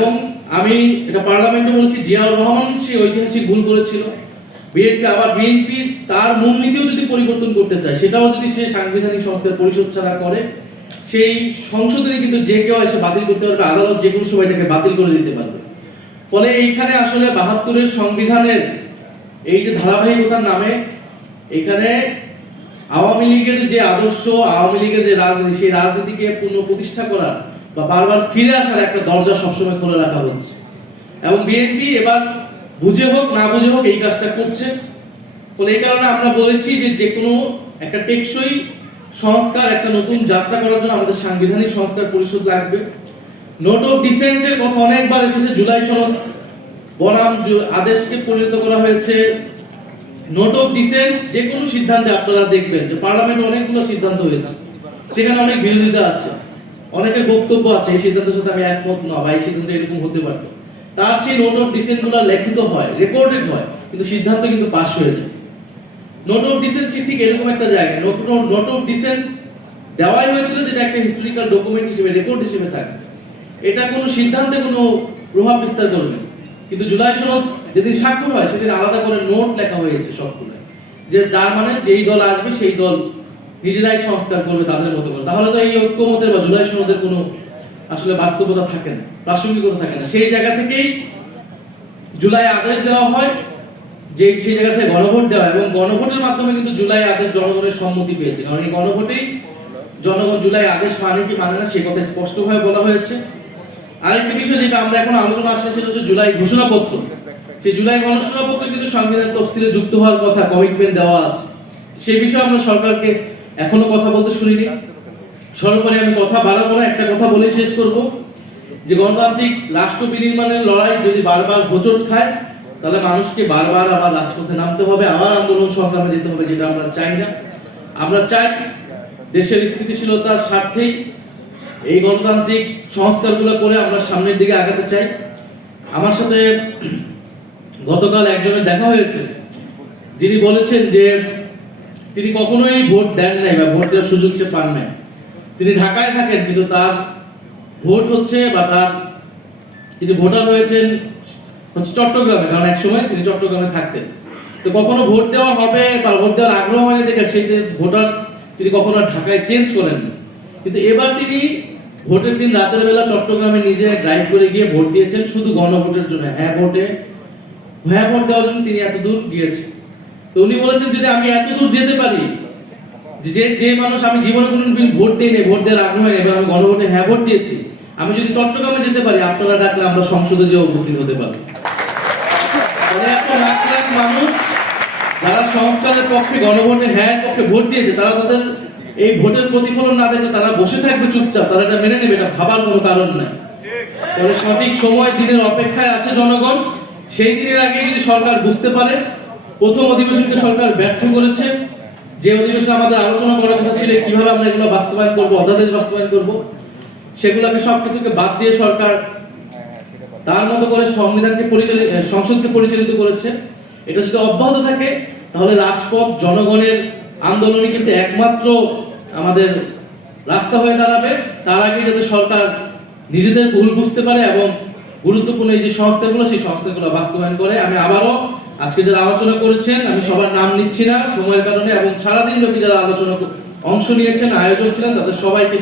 এবং আমি এটা পার্লামেন্টে বলেছি, জিয়াউর রহমান সেই ঐতিহাসিক ভুল করেছিল। বিএনপি তার মূলনীতিও যদি পরিবর্তন করতে চায়, সেটাও যদি সে সাংবিধানিক সংস্কার পরিষদ ছাড়া করে, সেই সংসদে কিন্তু যে কেউ এসে বাতিল করতে পারবে, আদালত যে কোনো সময় তাকে বাতিল করে দিতে পারবে। ফলে এইখানে আসলে ৭২-এর সংবিধানের এই যে ধারাবাহিকতার নামে এখানে আওয়ামী লীগের যে আদর্শ, আওয়ামী লীগের যে রাজনীতি, সেই রাজনীতিকে পুনঃপ্রতিষ্ঠা করার বা বারবার ফিরে আসার একটা দরজা সবসময় খোলা রাখা হচ্ছে। এবং বিএনপি এবার বুঝে হোক না বুঝে হোক এই কাজটা করছে। ফলে এই কারণে আমরা বলেছি যে কোনো একটা টেকসই সংস্কার, একটা নতুন যাত্রা করার জন্য আমাদের সাংবিধানিক সংস্কার পরিষদ লাগবে। নোট অফ ডিসেন্টের কথা অনেকবার এসেছে, জুলাই সনদ বনাম আদেশকে পরিণত করা হয়েছে। নোট অফ ডিসেন্ট যে কোনো সিদ্ধান্তে আপনারা দেখবেন যে পার্লামেন্টে অনেকগুলো সিদ্ধান্ত হয়েছে, সেখানে অনেক বিরোধিতা আছে, অনেকের বক্তব্য আছে এই সিদ্ধান্তের সাথে আমি একমত না, বা এই সিদ্ধান্ত এরকম হতে পারত। তার সেই নোট অফ ডিসেন্ট গুলো লিখিত হয়, রেকর্ডেড হয়, কিন্তু সিদ্ধান্ত কিন্তু পাস হয়ে যায়। নোট অফ ডিসেন্ট ঠিক এরকম একটা জায়গা, নোট অফ ডিসেন্ট দেওয়াই হয়েছিল যেটা একটা হিস্টোরিক্যাল ডকুমেন্ট হিসেবে, রেকর্ড হিসেবে থাকে, এটা কোনো সিদ্ধান্তে কোনো প্রভাব বিস্তার করবে। কিন্তু জুলাই সনদ যেদিন স্বাক্ষর হয় সেদিন আলাদা করে নোট লেখা হয়েছে সবগুলো, যে তার মানে যেই দল আসবে সেই দল নিজেরাই সংস্কার করবে তাদের মতো করে। তাহলে তো এই ঐক্যমতের বা জুলাই সনদের কোনো আসলে বাস্তবতা থাকে না, প্রাসঙ্গিকতা থাকে না। সেই জায়গা থেকেই জুলাই আদেশ দেওয়া হয়, যে সেই জায়গা থেকে গণভোট দেওয়া, এবং গণভোটের মাধ্যমে কিন্তু জুলাই আদেশ জনগণের সম্মতি পেয়েছে। কারণ এই গণভোটেই জনগণ জুলাই আদেশ মানে কি মানে না সে কথা স্পষ্টভাবে বলা হয়েছে। আরেকটি বিষয় যেটা আমরা এখন আলোচনা আসছে সেটা হচ্ছে জুলাই ঘোষণাপত্র। সেই জুলাই ঘোষণাপত্র কিন্তু সংবিধান তফসিলে যুক্ত হওয়ার কথা, কমিটমেন্ট দেওয়া আছে। সেই বিষয়ে আমরা সরকারকে এখনো কথা বলতে শুনিনি। সর্বোপরি আমি কথা বাড়াবো না, একটা কথা বলে শেষ করব, যে গণতান্ত্রিক রাষ্ট্র বিনির্মাণের লড়াই যদি বারবার হোঁচট খায়, তাহলে মানুষকে বারবার আবার রাজপথে নামতে হবে, আবার আন্দোলন সংগ্রামে যেতে হবে, যেটা আমরা চাই না। আমরা চাই দেশের স্থিতিশীলতার স্বার্থেই এই গণতান্ত্রিক সংস্কারগুলো করে আমরা সামনের দিকে আগাতে চাই। আমার সাথে গতকাল একজনের দেখা হয়েছে, যিনি বলেছেন যে তিনি কখনোই ভোট দেন নাই বা ভোট দেওয়ার সুযোগ সে পান নাই। তিনি ঢাকায় থাকেন, কিন্তু তার ভোট হচ্ছে বা তিনি ভোটার হয়েছেন চট্টগ্রামে, কারণ একসময় তিনি চট্টগ্রামে থাকতেন। তো কখনো ভোট দেওয়া হবে বা ভোট দেওয়ার আগ্রহ হয়নি দেখে সেই ভোটার তিনি কখনো ঢাকায় চেঞ্জ করেন। কিন্তু এবার তিনি ভোটের দিন রাতের বেলা চট্টগ্রামে নিজে ড্রাইভ করে গিয়ে ভোট দিয়েছেন, শুধু গণভোটের জন্য, হ্যাঁ ভোট দেওয়ার জন্য তিনি এত দূর গিয়েছেন। তো উনি বলেছেন যদি আমি এত দূর যেতে পারি, যে মানুষ আমি জীবনে কোনোদিন ভোট দিইনি, ভোট দেওয়ার আগ্রহ নেই, এবার আমি গণভোটে হ্যাঁ ভোট দিয়েছি, আমি যদি চট্টগ্রামে যেতে পারি, আপনারা ডাকলে আমরা সংসদে যেয়ে উপস্থিত হতে পারবো। লাখ লাখ মানুষ যারা সংস্কারের পক্ষে, গণভোটে হ্যাঁ পক্ষে ভোট দিয়েছে, তারা তাদের এই ভোটের প্রতিফলন না দেখলে তারা বসে থাকবে চুপচাপ, তারা এটা মেনে নেবে, এটা ভাবার কোনো কারণ নাই। পরে সঠিক সময়, দিনের অপেক্ষায় আছে জনগণ। সেই দিনের আগে যদি সরকার বুঝতে পারে, প্রথম অধিবেশনকে সরকার ব্যর্থ করেছে, যে অধিবেশনে আমাদের আলোচনা করার কথা ছিল কিভাবে আমরা এগুলো বাস্তবায়ন করবো, অধ্যাদেশ বাস্তবায়ন করবো, সেগুলোকে সবকিছুকে বাদ দিয়ে সরকার তার মতো করে সংসদকে পরিচালিত করেছে। এটা যদি অব্যাহত থাকে, তাহলে রাজপথ, জনগণের আন্দোলনই কিন্তু একমাত্র আমাদের রাস্তা হয়ে দাঁড়াবে। তার আগে যাতে সরকার নিজেদের ভুল বুঝতে পারে এবং গুরুত্বপূর্ণ এই যে সংস্কারগুলো, সেই সংস্কারগুলো বাস্তবায়ন করে। আমি আবারও আজকে যারা আলোচনা করেছেন, আমি সবার নাম নিচ্ছি না সময়ের কারণে, এবং সারাদিন ব্যাপী যারা আলোচনা অংশ নিয়েছেন, আয়োজক ছিলেন, তাদের সবাইকে